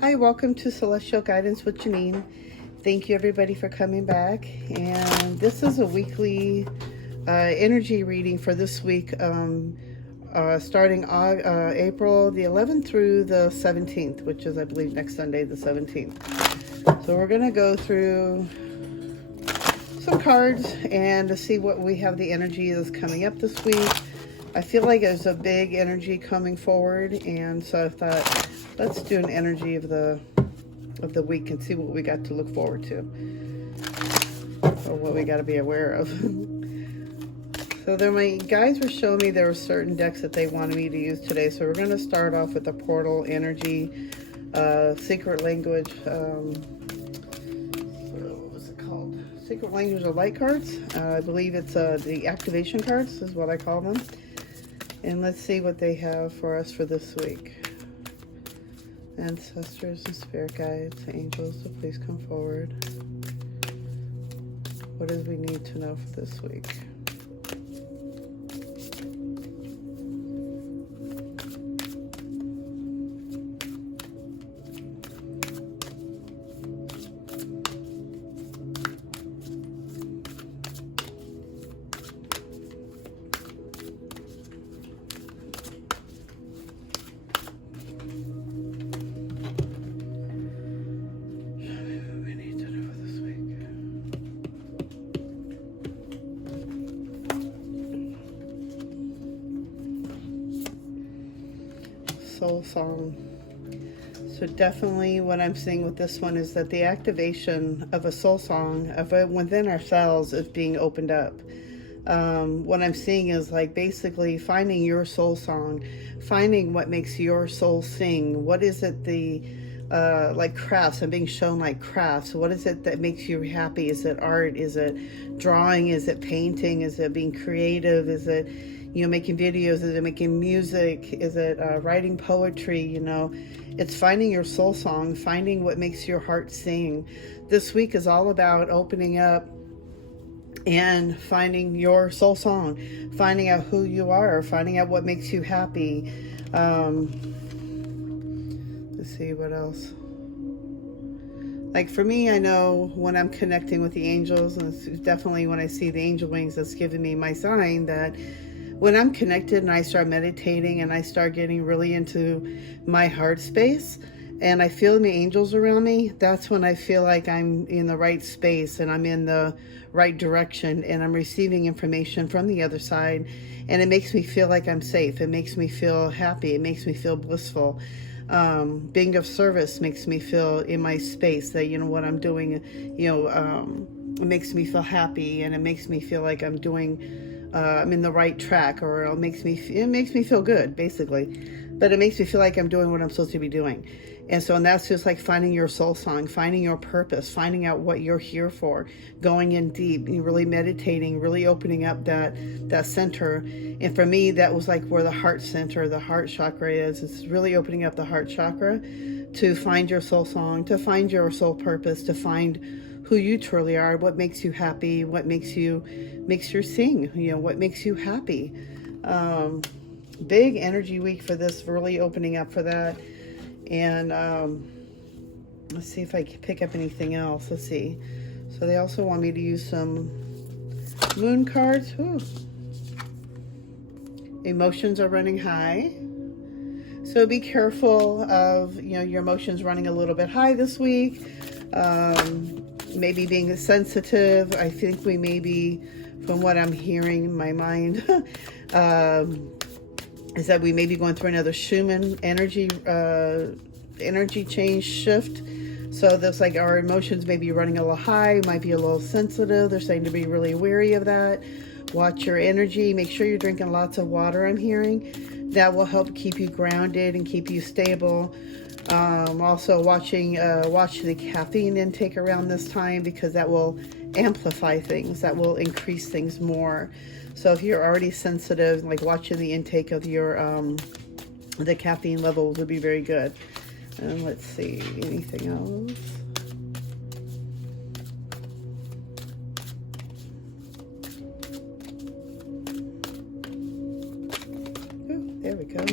Hi, welcome to Celestial Guidance with Janine. Thank you everybody for coming back. And this is a weekly energy reading for this week, starting April the 11th through the 17th, which is, I believe, next Sunday, the 17th. So we're going to go through some cards and to see what we have the energy that's coming up this week. I feel like there's a big energy coming forward, and so I thought, let's do an energy of the week and see what we got to look forward to, or what we got to be aware of. So there, my guys were showing me there were certain decks that they wanted me to use today. So we're going to start off with the portal energy, secret language. What was it called? Secret language of light cards. I believe it's the activation cards is what I call them. And let's see what they have for us for this week. Ancestors and spirit guides, angels, so please come forward. What do we need to know for this week? Soul song. So definitely what I'm seeing with this one is that the activation of a soul song of within ourselves is being opened up. What I'm seeing is like basically finding your soul song, finding what makes your soul sing. What is it like crafts? I'm being shown like crafts. What is it that makes you happy? Is it art? Is it drawing? Is it painting? Is it being creative? Is it, you know, making videos? Is it making music? Is it writing poetry? You know, it's finding your soul song, finding what makes your heart sing. This week is all about opening up and finding your soul song, finding out who you are, finding out what makes you happy. Let's see what else. Like for me, I know when I'm connecting with the angels, and it's definitely when I see the angel wings, that's giving me my sign that when I'm connected and I start meditating and I start getting really into my heart space and I feel the angels around me, that's when I feel like I'm in the right space and I'm in the right direction and I'm receiving information from the other side, and it makes me feel like I'm safe. It makes me feel happy. It makes me feel blissful. Being of service makes me feel in my space that, you know, what I'm doing, you know, it makes me feel happy, and it makes me feel like I'm doing I'm in the right track, or it makes me feel good, basically. But it makes me feel like I'm doing what I'm supposed to be doing. And that's just like finding your soul song, finding your purpose, finding out what you're here for, going in deep, really meditating, really opening up that center. And for me, that was like where the heart center, the heart chakra is. It's really opening up the heart chakra to find your soul song, to find your soul purpose, to find who you truly are, what makes you happy, what makes you sing, you know, what makes you happy. Big energy week for this, really opening up for that. And let's see if I can pick up anything else. Let's see. So they also want me to use some moon cards. Ooh. Emotions are running high. So be careful of, you know, your emotions running a little bit high this week. Maybe being sensitive. I think we may be, from what I'm hearing in my mind, is that we may be going through another Schumann energy change shift. So that's like our emotions may be running a little high, might be a little sensitive. They're saying to be really wary of that. Watch your energy. Make sure you're drinking lots of water, I'm hearing. That will help keep you grounded and keep you stable. Also watch the caffeine intake around this time, because that will amplify things, that will increase things more. So if you're already sensitive, like watching the intake of your the caffeine levels would be very good. And let's see, anything else? Ooh, there we go.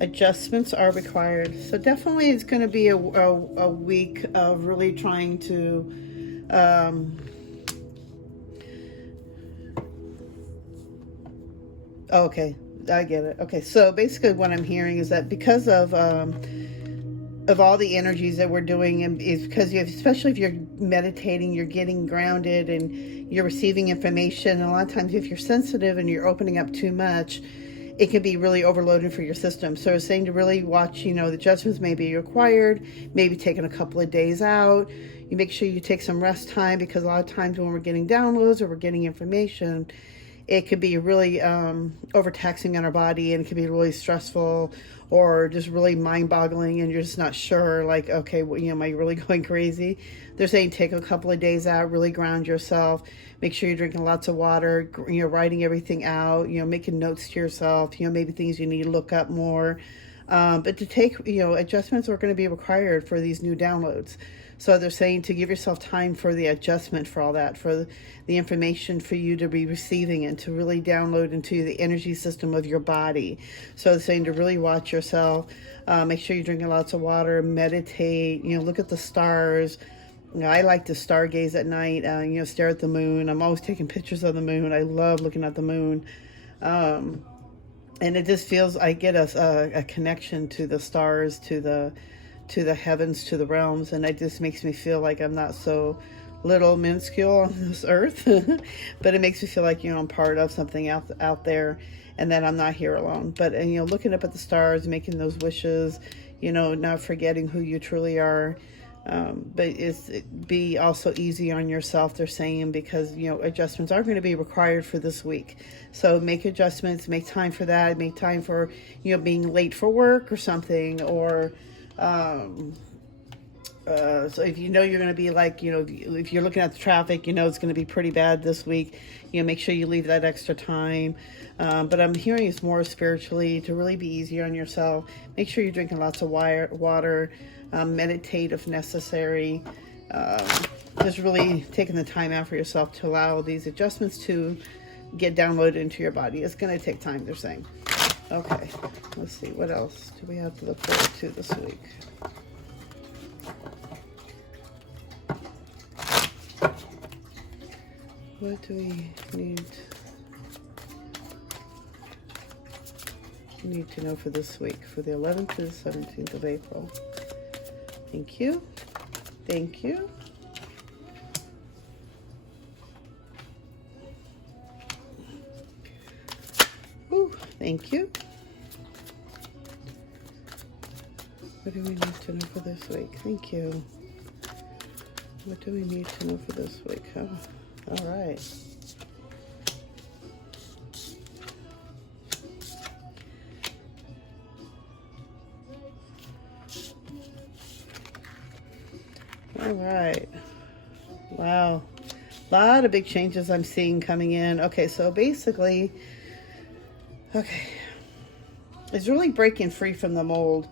Adjustments are required. So definitely it's going to be a week of really trying to okay, I get it. Okay, so basically what I'm hearing is that because of all the energies that we're doing, and is because you have, especially if you're meditating, you're getting grounded and you're receiving information. And a lot of times if you're sensitive and you're opening up too much, it can be really overloaded for your system. So it's saying to really watch, the adjustments may be required, maybe taking a couple of days out. You make sure you take some rest time, because a lot of times when we're getting downloads or we're getting information, it could be really overtaxing on our body, and it can be really stressful or just really mind-boggling, and you're just not sure, like, okay, well, am I really going crazy? They're saying take a couple of days out, really ground yourself, make sure you're drinking lots of water, writing everything out, making notes to yourself, maybe things you need to look up more. But to take, adjustments are going to be required for these new downloads. So they're saying to give yourself time for the adjustment, for all that, for the information for you to be receiving and to really download into the energy system of your body. So they're saying to really watch yourself, make sure you're drinking lots of water, meditate, look at the stars. I like to stargaze at night, stare at the moon. I'm always taking pictures of the moon. I love looking at the moon. And it just feels, I get a connection to the stars, to the heavens, to the realms, and it just makes me feel like I'm not so little, minuscule on this earth, but it makes me feel like, I'm part of something out there, and that I'm not here alone. But, looking up at the stars, making those wishes, not forgetting who you truly are. But be also easy on yourself, they're saying, because, adjustments are going to be required for this week. So make adjustments, make time for that, make time for, being late for work or something, or, so if you're going to be like, if you're looking at the traffic, it's going to be pretty bad this week, make sure you leave that extra time. But I'm hearing it's more spiritually, to really be easier on yourself. Make sure you're drinking lots of water, meditate if necessary. Just really taking the time out for yourself to allow these adjustments to get downloaded into your body. It's going to take time, they're saying. Okay, let's see, what else do we have to look forward to this week? What do we need to know for this week, for the 11th to the 17th of April? Thank you. Thank you. Ooh, thank you. What do we need to know for this week? Thank you. What do we need to know for this week? Oh, all right. All right. Wow. A lot of big changes I'm seeing coming in. Okay, so basically, it's really breaking free from the mold.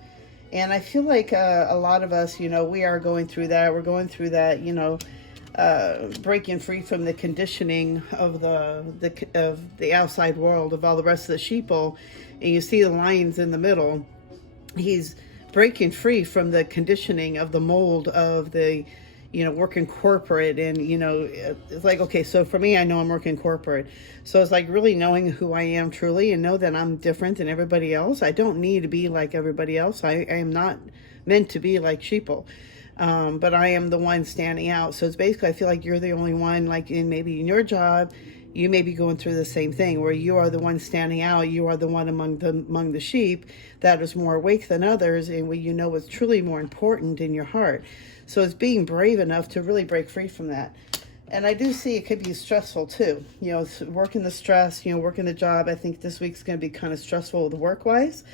And I feel like a lot of us, we are going through that. We're going through that, breaking free from the conditioning of the outside world, of all the rest of the sheeple. And you see the lions in the middle. He's breaking free from the conditioning of the mold of the, working corporate. And, it's like, okay, so for me, I know I'm working corporate. So it's like really knowing who I am truly, and know that I'm different than everybody else. I don't need to be like everybody else. I am not meant to be like sheeple. But I am the one standing out. So it's basically, I feel like you're the only one, like maybe in your job, you may be going through the same thing, where you are the one standing out. You are the one among the sheep that is more awake than others, and what is truly more important in your heart. So it's being brave enough to really break free from that. And I do see it could be stressful too. It's working the stress, working the job. I think this week's going to be kind of stressful work-wise.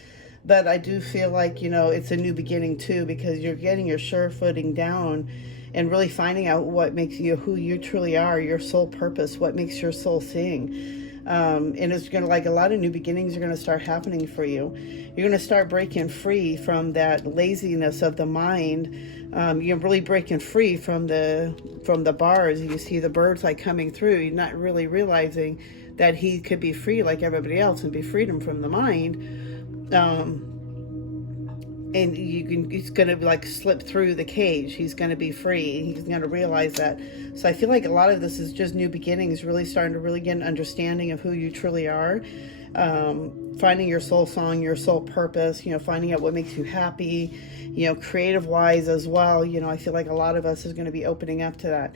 But I do feel like, it's a new beginning too, because you're getting your sure footing down and really finding out what makes you who you truly are, your soul purpose, what makes your soul sing. And it's going to, like, a lot of new beginnings are going to start happening for you. You're going to start breaking free from that laziness of the mind. You're really breaking free from the bars. You see the birds like coming through. You're not really realizing that he could be free like everybody else and be freedom from the mind. and he's going to like slip through the cage. He's going to be free. He's going to realize that. So I feel like a lot of this is just new beginnings, really starting to really get an understanding of who you truly are. Finding your soul song, your soul purpose, finding out what makes you happy, creative wise as well. I feel like a lot of us is going to be opening up to that.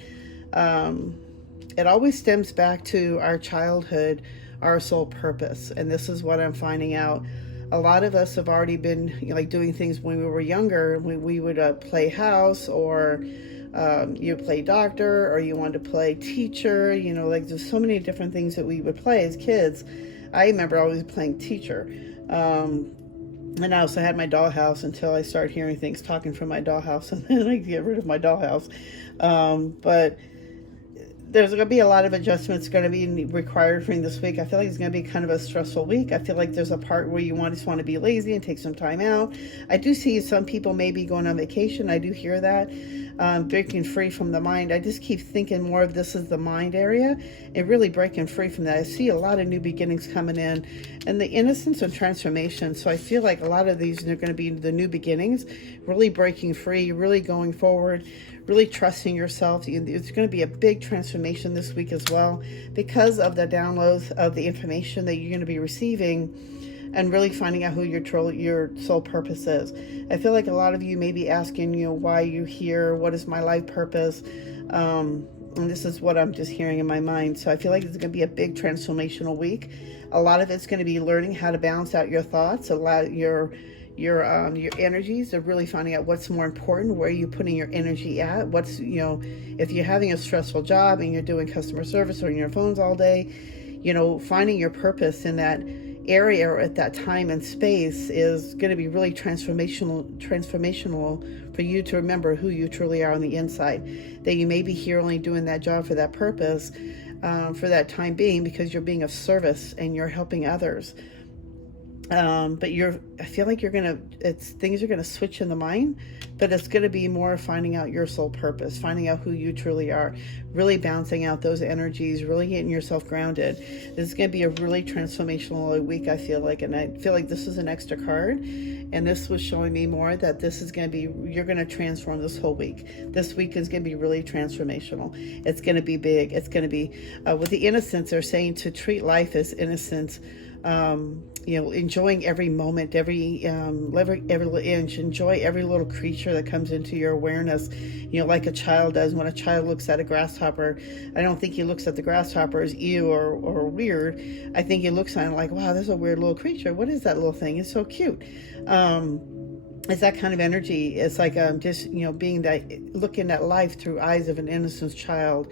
It always stems back to our childhood, our soul purpose. And this is what I'm finding out. A lot of us have already been like doing things when we were younger. We would play house, or you play doctor, or you wanted to play teacher. Like there's so many different things that we would play as kids. I remember always playing teacher. And I also had my dollhouse until I started hearing things talking from my dollhouse, and then I get rid of my dollhouse. But there's going to be a lot of adjustments going to be required for me this week. I feel like it's going to be kind of a stressful week. I feel like there's a part where you just want to be lazy and take some time out. I do see some people maybe going on vacation. I do hear that. Breaking free from the mind. I just keep thinking more of this as the mind area and really breaking free from that. I see a lot of new beginnings coming in, and the innocence and transformation. So I feel like a lot of these are going to be the new beginnings, really breaking free, really going forward, really trusting yourself. It's going to be a big transformation this week as well, because of the downloads of the information that you're going to be receiving, and really finding out who your soul purpose is. I feel like a lot of you may be asking, why you here? What is my life purpose? And this is what I'm just hearing in my mind. So I feel like it's going to be a big transformational week. A lot of it's going to be learning how to balance out your thoughts, allow your energies, of really finding out what's more important, where you're putting your energy at, what's, if you're having a stressful job and you're doing customer service or on your phones all day, finding your purpose in that area or at that time and space is going to be really transformational for you to remember who you truly are on the inside, that you may be here only doing that job for that purpose, for that time being, because you're being of service and you're helping others. But I feel like things are going to switch in the mind, but it's going to be more finding out your soul purpose, finding out who you truly are, really balancing out those energies, really getting yourself grounded. This is going to be a really transformational week, I feel like, and I feel like this is an extra card, and this was showing me more that this is going to be, you're going to transform this whole week. This week is going to be really transformational. It's going to be big. It's going to be, with the innocence, they're saying to treat life as innocence. Enjoying every moment, every inch, enjoy every little creature that comes into your awareness, like a child does. When a child looks at a grasshopper, I don't think he looks at the grasshopper as ew or weird. I think he looks at it like, wow, there's a weird little creature. What is that little thing? It's so cute. It's that kind of energy. It's like just, being that, looking at life through eyes of an innocent child,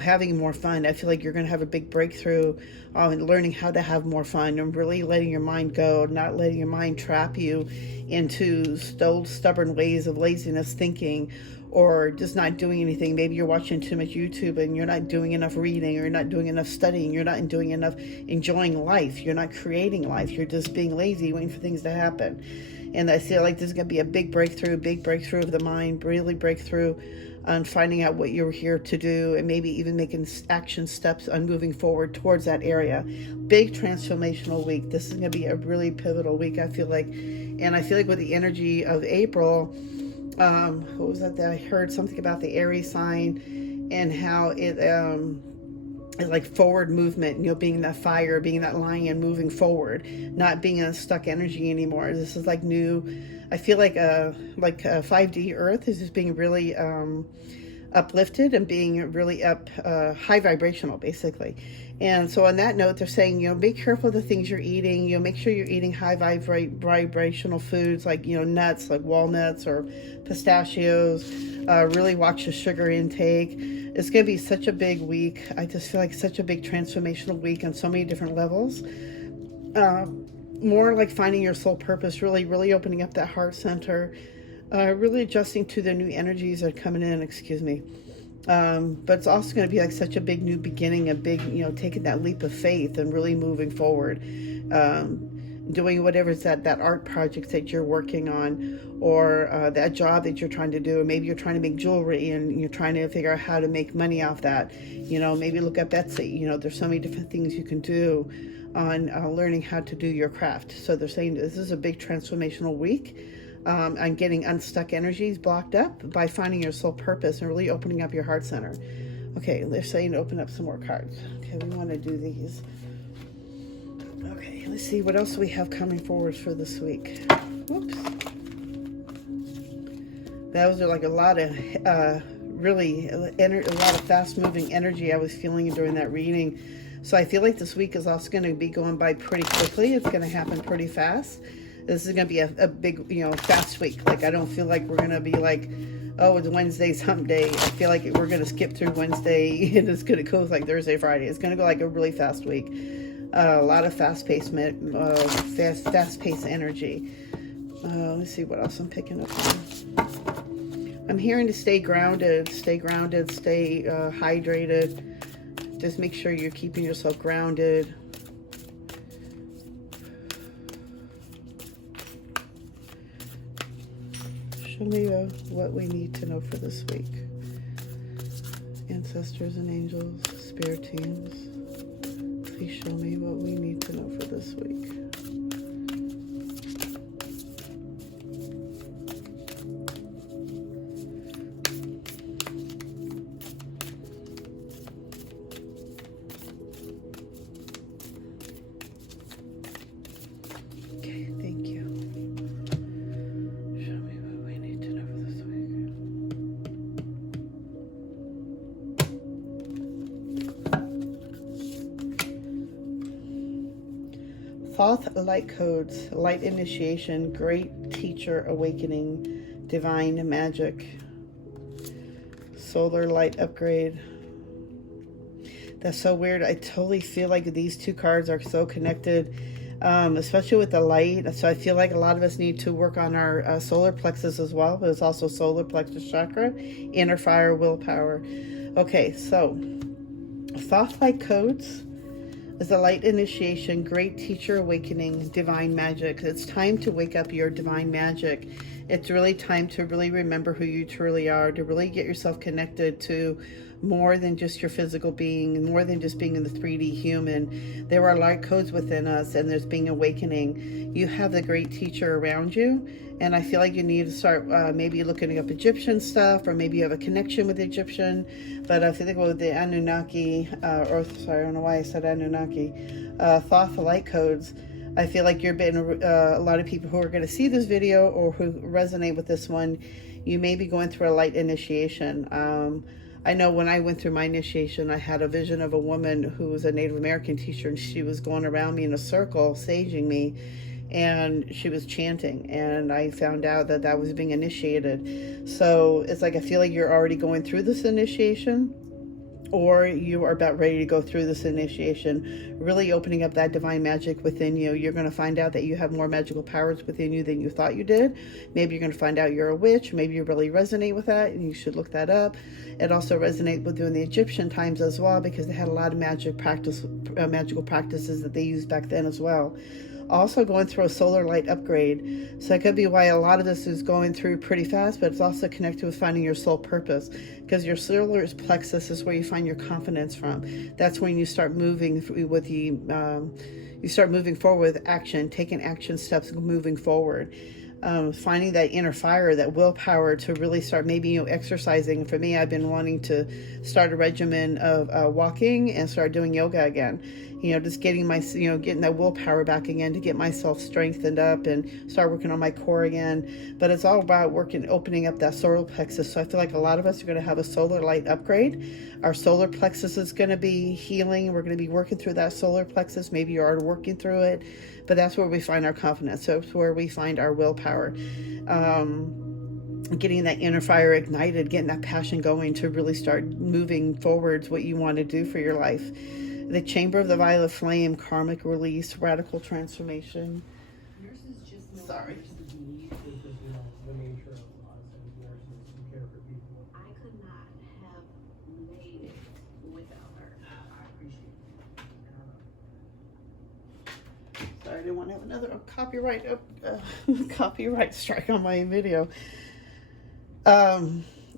having more fun. I feel like you're going to have a big breakthrough on learning how to have more fun and really letting your mind go, not letting your mind trap you into old stubborn ways of laziness thinking, or just not doing anything. Maybe you're watching too much YouTube and you're not doing enough reading, or you're not doing enough studying, you're not doing enough enjoying life, you're not creating life, you're just being lazy, waiting for things to happen. And I feel like this is going to be a big breakthrough of the mind, really breakthrough on finding out what you're here to do, and maybe even making action steps on moving forward towards that area. Big transformational week. This is going to be a really pivotal week, I feel like. And I feel like with the energy of April, what was that I heard something about the Aries sign and how it is like forward movement, being that fire, being that lion, moving forward, not being in a stuck energy anymore. This is like new. I feel like a 5D Earth is just being really uplifted and being really high vibrational, basically. And so on that note, they're saying, be careful of the things you're eating. Make sure you're eating high vibrational foods like, nuts, like walnuts or pistachios. Really watch your sugar intake. It's going to be such a big week. I just feel like such a big transformational week on so many different levels. More like finding your soul purpose, really opening up that heart center, really adjusting to the new energies that are coming in, but it's also going to be like such a big new beginning, a big, taking that leap of faith and really moving forward, doing whatever it's that art project that you're working on, or that job that you're trying to do, or maybe you're trying to make jewelry and you're trying to figure out how to make money off that. Maybe look at Betsy. There's so many different things you can do on learning how to do your craft. So they're saying this is a big transformational week. on getting unstuck energies blocked up by finding your soul purpose and really opening up your heart center. Okay, they're saying to open up some more cards. Okay, we want to do these. Okay, let's see what else we have coming forward for this week. Whoops. Those are like a lot of really a lot of fast-moving energy I was feeling during that reading. So I feel like this week is also going to be going by pretty quickly. It's going to happen pretty fast. This is going to be a big, fast week. Like, I don't feel like we're going to be like, oh, it's Wednesday's hump day. I feel like we're going to skip through Wednesday and it's going to go like Thursday, Friday. It's going to go like a really fast week. A lot of fast-paced energy. Let's see what else I'm picking up on. I'm hearing to stay grounded, stay hydrated. Just make sure you're keeping yourself grounded. Show me what we need to know for this week. Ancestors and angels, spirit teams. Please show me what we need to know for this week. Thoth light codes, light initiation, great teacher awakening, divine magic, solar light upgrade. That's so weird. I totally feel like these two cards are so connected, especially with the light. So I feel like a lot of us need to work on our solar plexus as well, but it's also solar plexus chakra, inner fire, willpower. Okay, so Thoth light codes is a light initiation, great teacher awakening, divine magic. It's time to wake up your divine magic. It's really time to really remember who you truly are, to really get yourself connected to more than just your physical being, more than just being in the 3D human. There are light codes within us, and there's being awakening. You have the great teacher around you, and I feel like you need to start maybe looking up Egyptian stuff, or maybe you have a connection with Egyptian. But I feel like with the Anunnaki, I don't know why I said Anunnaki, Thoth light codes, I feel like you're being a lot of people who are going to see this video or who resonate with this one, you may be going through a light initiation. I know when I went through my initiation, I had a vision of a woman who was a Native American teacher, and she was going around me in a circle, saging me, and she was chanting, and I found out that that was being initiated. So it's like I feel like you're already going through this initiation, or you are about ready to go through this initiation, really opening up that divine magic within you. You're going to find out that you have more magical powers within you than you thought you did. Maybe you're going to find out you're a witch. Maybe you really resonate with that, and you should look that up. It also resonates with doing the Egyptian times as well, because they had a lot of magical practices that they used back then as well. Also going through a solar light upgrade. So that could be why a lot of this is going through pretty fast, but it's also connected with finding your soul purpose, because your solar plexus is where you find your confidence from. That's when you start moving with you start moving forward with action, taking action steps, moving forward. Finding that inner fire, that willpower to really start maybe exercising. For me, I've been wanting to start a regimen of walking and start doing yoga again. Just getting getting that willpower back again to get myself strengthened up and start working on my core again. But it's all about opening up that solar plexus. So I feel like a lot of us are going to have a solar light upgrade. Our solar plexus is going to be healing. We're going to be working through that solar plexus. Maybe you're already working through it, but that's where we find our confidence. So it's where we find our willpower. Getting that inner fire ignited, getting that passion going to really start moving forwards what you want to do for your life. The Chamber of the Violet Flame, karmic release, radical transformation. Sorry. I could not have made it without her. I appreciate it. Sorry, I didn't want to have another copyright strike on my video.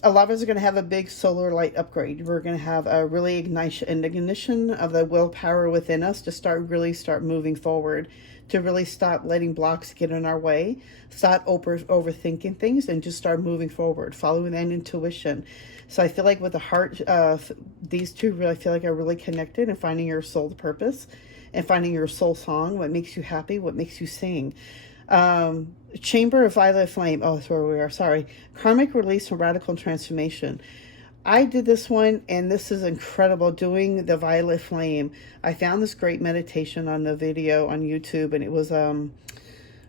A lot of us are going to have a big solar light upgrade. We're going to have a really ignition of the willpower within us to start moving forward, to really stop letting blocks get in our way, stop overthinking things, and just start moving forward, following that intuition. So I feel like with the heart, these two really, I feel like are really connected, and finding your soul purpose and finding your soul song, what makes you happy, what makes you sing. Chamber of Violet Flame. Oh, that's where we are. Sorry. Karmic release and radical transformation. I did this one, and this is incredible, doing the Violet Flame. I found this great meditation on the video on YouTube, and it was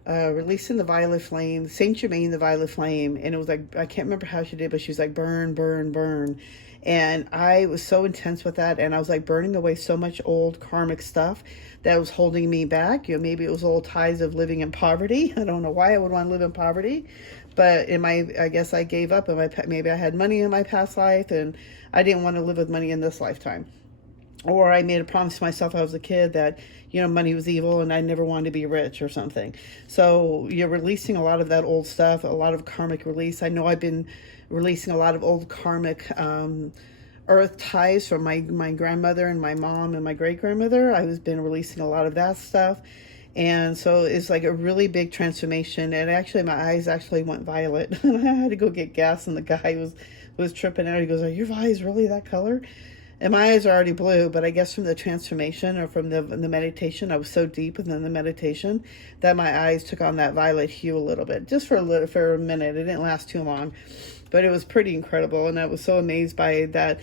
releasing the Violet Flame, Saint Germain, the Violet Flame, and it was like, I can't remember how she did, but she was like, burn, burn, burn. And I was so intense with that, and I was like burning away so much old karmic stuff that was holding me back. You know, maybe it was old ties of living in poverty. I don't know why I would want to live in poverty, but I guess I gave up, and maybe I had money in my past life, and I didn't want to live with money in this lifetime. Or I made a promise to myself I was a kid that, you know, money was evil and I never wanted to be rich or something. So you're releasing a lot of that old stuff, a lot of karmic release. I know I've been releasing a lot of old karmic earth ties from my grandmother and my mom and my great-grandmother. I've been releasing a lot of that stuff. And so it's like a really big transformation. And actually, my eyes actually went violet. I had to go get gas, and the guy was tripping out. He goes, "Are your eyes really that color?" And my eyes are already blue, but I guess from the transformation or from the meditation, I was so deep within the meditation that my eyes took on that violet hue a little bit, just for a minute. It didn't last too long, but it was pretty incredible. And I was so amazed by that,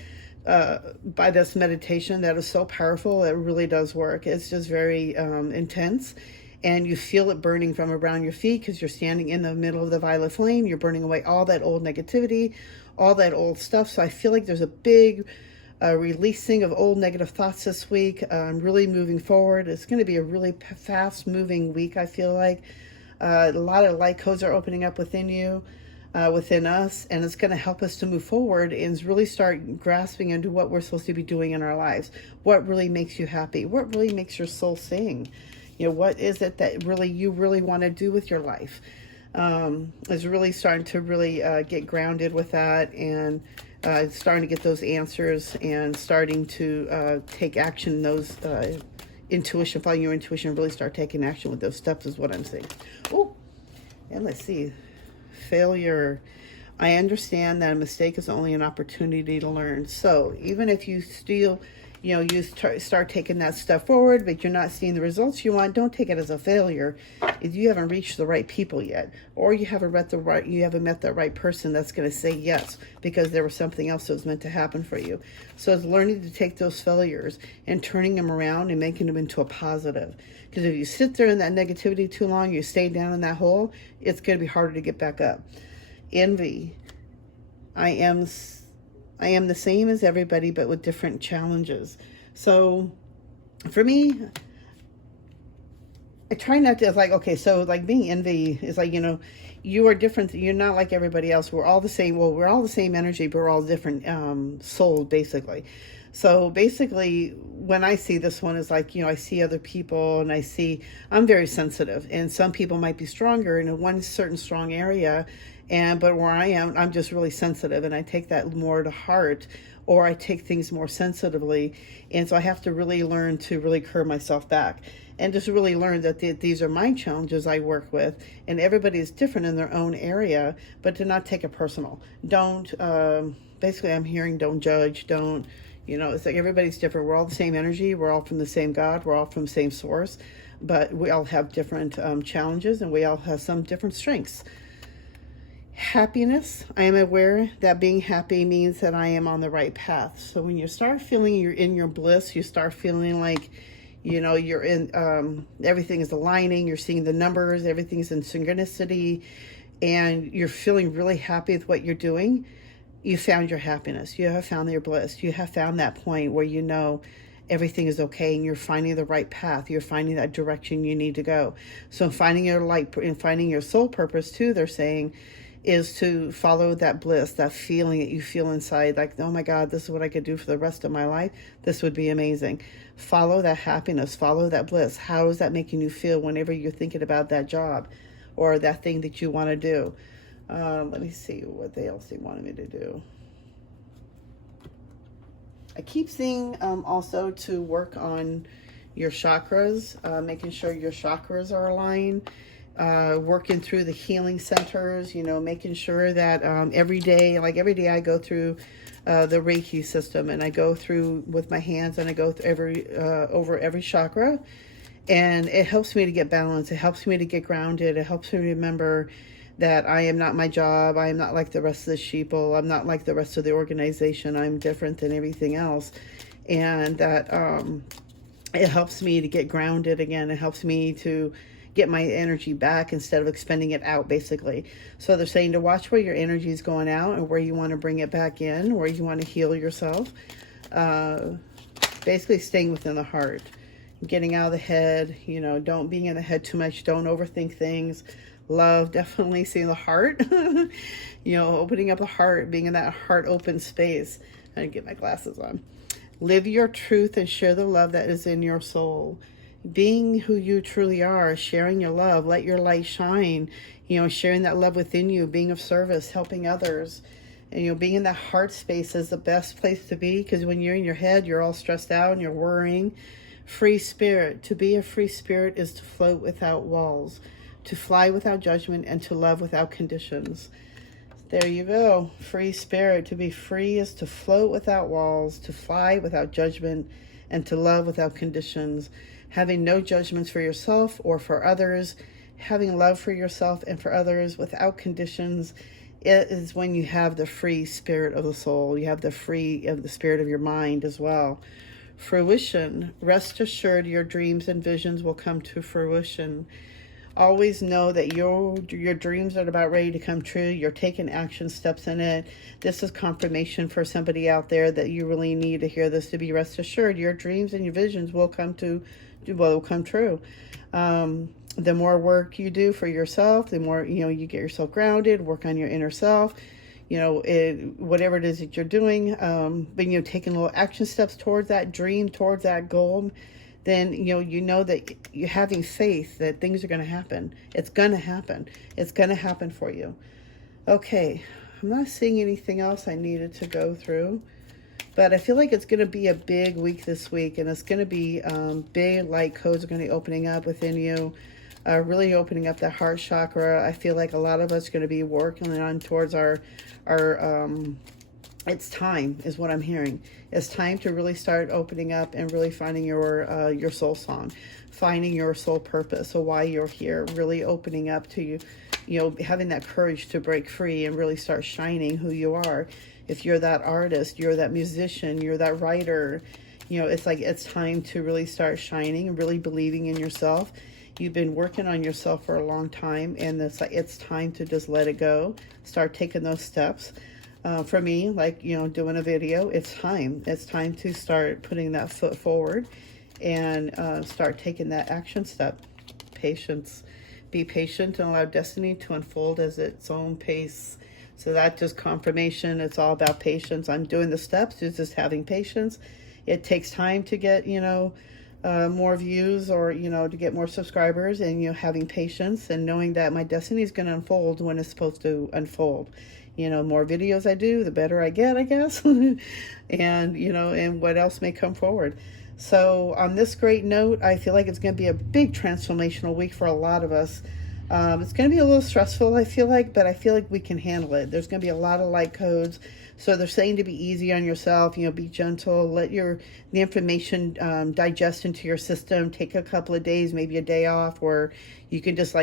by this meditation that is so powerful. It really does work. It's just very intense. And you feel it burning from around your feet because you're standing in the middle of the violet flame. You're burning away all that old negativity, all that old stuff. So I feel like there's a big releasing of old negative thoughts this week. Really moving forward. It's going to be a really fast moving week, I feel like. A lot of light codes are opening up within you, within us, and it's going to help us to move forward and really start grasping into what we're supposed to be doing in our lives. What really makes you happy? What really makes your soul sing? You know, what is it that really you really want to do with your life? Is really starting to really get grounded with that, and starting to get those answers and starting to take action. Those intuition, following your intuition, really start taking action with those steps is what I'm saying. Oh, and let's see. Failure. I understand that a mistake is only an opportunity to learn. So even if you still, you know, you start taking that step forward, but you're not seeing the results you want, don't take it as a failure. If you haven't reached the right people yet, or you haven't met the right person that's going to say yes because there was something else that was meant to happen for you. So it's learning to take those failures and turning them around and making them into a positive. Because if you sit there in that negativity too long, you stay down in that hole, it's going to be harder to get back up. Envy. I am the same as everybody, but with different challenges. So for me, I try not to, like, okay, so like being envy is like, you know, you are different. You're not like everybody else. We're all the same. Well, we're all the same energy, but we're all different souls, basically. So basically, when I see this one, is like, you know, I see other people and I'm very sensitive, and some people might be stronger in one certain strong area. But where I am, I'm just really sensitive, and I take that more to heart, or I take things more sensitively. And so I have to really learn to really curb myself back and just really learn that these are my challenges I work with, and everybody is different in their own area, but to not take it personal. Don't, basically I'm hearing, don't judge, don't, you know, it's like everybody's different. We're all the same energy. We're all from the same God. We're all from the same source, but we all have different challenges, and we all have some different strengths. Happiness. I am aware that being happy means that I am on the right path. So when you start feeling you're in your bliss, you start feeling like, you know, you're in, everything is aligning, you're seeing the numbers, everything's in synchronicity, and you're feeling really happy with what you're doing, you found your happiness. You have found your bliss. You have found that point where you know everything is okay, and you're finding the right path. You're finding that direction you need to go. So finding your light and finding your soul purpose too, they're saying, is to follow that bliss, that feeling that you feel inside, like, oh my God, this is what I could do for the rest of my life. This would be amazing. Follow that happiness, follow that bliss. How is that making you feel whenever you're thinking about that job or that thing that you want to do? Let me see what else they wanted me to do. I keep seeing also to work on your chakras, making sure your chakras are aligned, working through the healing centers, making sure that every day I go through the Reiki system, and I go through with my hands, and I go through over every chakra, and it helps me to get balanced. It helps me to get grounded. It helps me remember that I am not my job. I am not like the rest of the sheeple. I'm not like the rest of the organization. I'm different than everything else. And that it helps me to get grounded again. It helps me to get my energy back instead of expending it out, basically. So they're saying to watch where your energy is going out and where you want to bring it back in, where you want to heal yourself. Basically staying within the heart, getting out of the head, don't being in the head too much. Don't overthink things. Love, definitely seeing the heart, opening up the heart, being in that heart open space. I didn't get my glasses on. Live your truth and share the love that is in your soul. Being who you truly are, sharing your love, let your light shine, sharing that love within you, being of service, helping others. And, being in that heart space is the best place to be, because when you're in your head, you're all stressed out and you're worrying. Free spirit. To be a free spirit is to float without walls, to fly without judgment, and to love without conditions. There you go. Free spirit. To be free is to float without walls, to fly without judgment, and to love without conditions. Having no judgments for yourself or for others, having love for yourself and for others without conditions, it is when you have the free spirit of the soul. You have the free of the spirit of your mind as well. Fruition. Rest assured your dreams and visions will come to fruition. Always know that your dreams are about ready to come true. You're taking action steps in it. This is confirmation for somebody out there that you really need to hear this, to be rest assured your dreams and your visions will come true. The more work you do for yourself, the more you get yourself grounded, work on your inner self, whatever it is that you're doing, but taking little action steps towards that dream, towards that goal, then you know that you're having faith that things are going to happen. It's going to happen. It's going to happen for you. Okay, I'm not seeing anything else I needed to go through, but I feel like it's going to be a big week this week, and it's going to be big light codes are going to be opening up within you, really opening up that heart chakra. I feel like a lot of us are going to be working on towards our it's time, is what I'm hearing. It's time to really start opening up and really finding your soul song, finding your soul purpose. So why you're here, really opening up to you, having that courage to break free and really start shining who you are. If you're that artist, you're that musician, you're that writer, it's like it's time to really start shining and really believing in yourself. You've been working on yourself for a long time, and it's time to just let it go. Start taking those steps. For me, doing a video, it's time. It's time to start putting that foot forward and start taking that action step. Patience. Be patient and allow destiny to unfold at its own pace. So that's just confirmation. It's all about patience. I'm doing the steps. It's just having patience. It takes time to get, more views or, to get more subscribers, and, having patience and knowing that my destiny is going to unfold when it's supposed to unfold. More videos I do, the better I get, I guess. And, and what else may come forward. So on this great note, I feel like it's going to be a big transformational week for a lot of us. It's going to be a little stressful, I feel like, but I feel like we can handle it. There's going to be a lot of light codes. So they're saying to be easy on yourself, be gentle, let the information digest into your system. Take a couple of days, maybe a day off, where you can just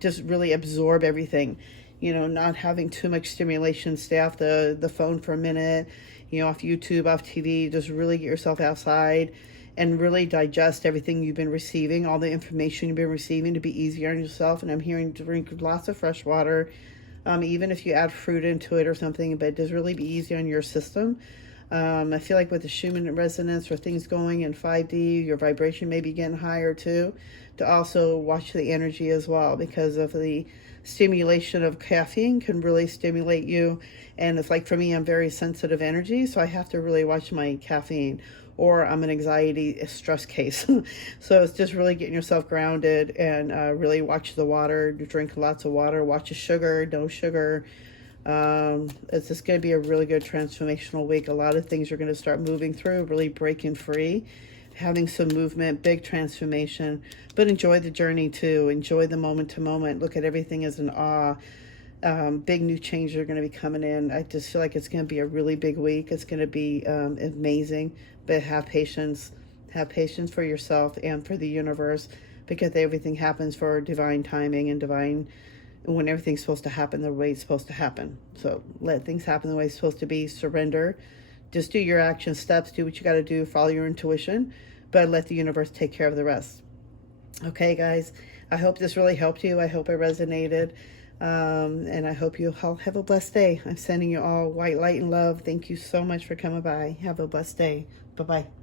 just really absorb everything. Not having too much stimulation. Stay off the phone for a minute, off YouTube, off TV. Just really get yourself outside and really digest everything you've been receiving, all the information you've been receiving, to be easier on yourself. And I'm hearing to drink lots of fresh water, even if you add fruit into it or something, but just really be easy on your system. I feel like with the Schumann resonance or things going in 5D, your vibration may be getting higher too, to also watch the energy as well, because of the stimulation of caffeine can really stimulate you. And it's like, for me, I'm very sensitive energy, so I have to really watch my caffeine, or I'm an anxiety stress case. So it's just really getting yourself grounded and really watch the water, drink lots of water, watch the sugar, no sugar. It's just going to be a really good transformational week. A lot of things are going to start moving through, really breaking free. having some movement, big transformation, but enjoy the journey too. Enjoy the moment to moment. Look at everything as an awe. Big new changes are going to be coming in. I just feel like it's going to be a really big week. It's going to be amazing, but have patience. Have patience for yourself and for the universe, because everything happens for divine timing and divine, when everything's supposed to happen the way it's supposed to happen. So let things happen the way it's supposed to be. Surrender. Just do your action steps. Do what you got to do. Follow your intuition, but let the universe take care of the rest. Okay, guys. I hope this really helped you. I hope it resonated. And I hope you all have a blessed day. I'm sending you all white light and love. Thank you so much for coming by. Have a blessed day. Bye-bye.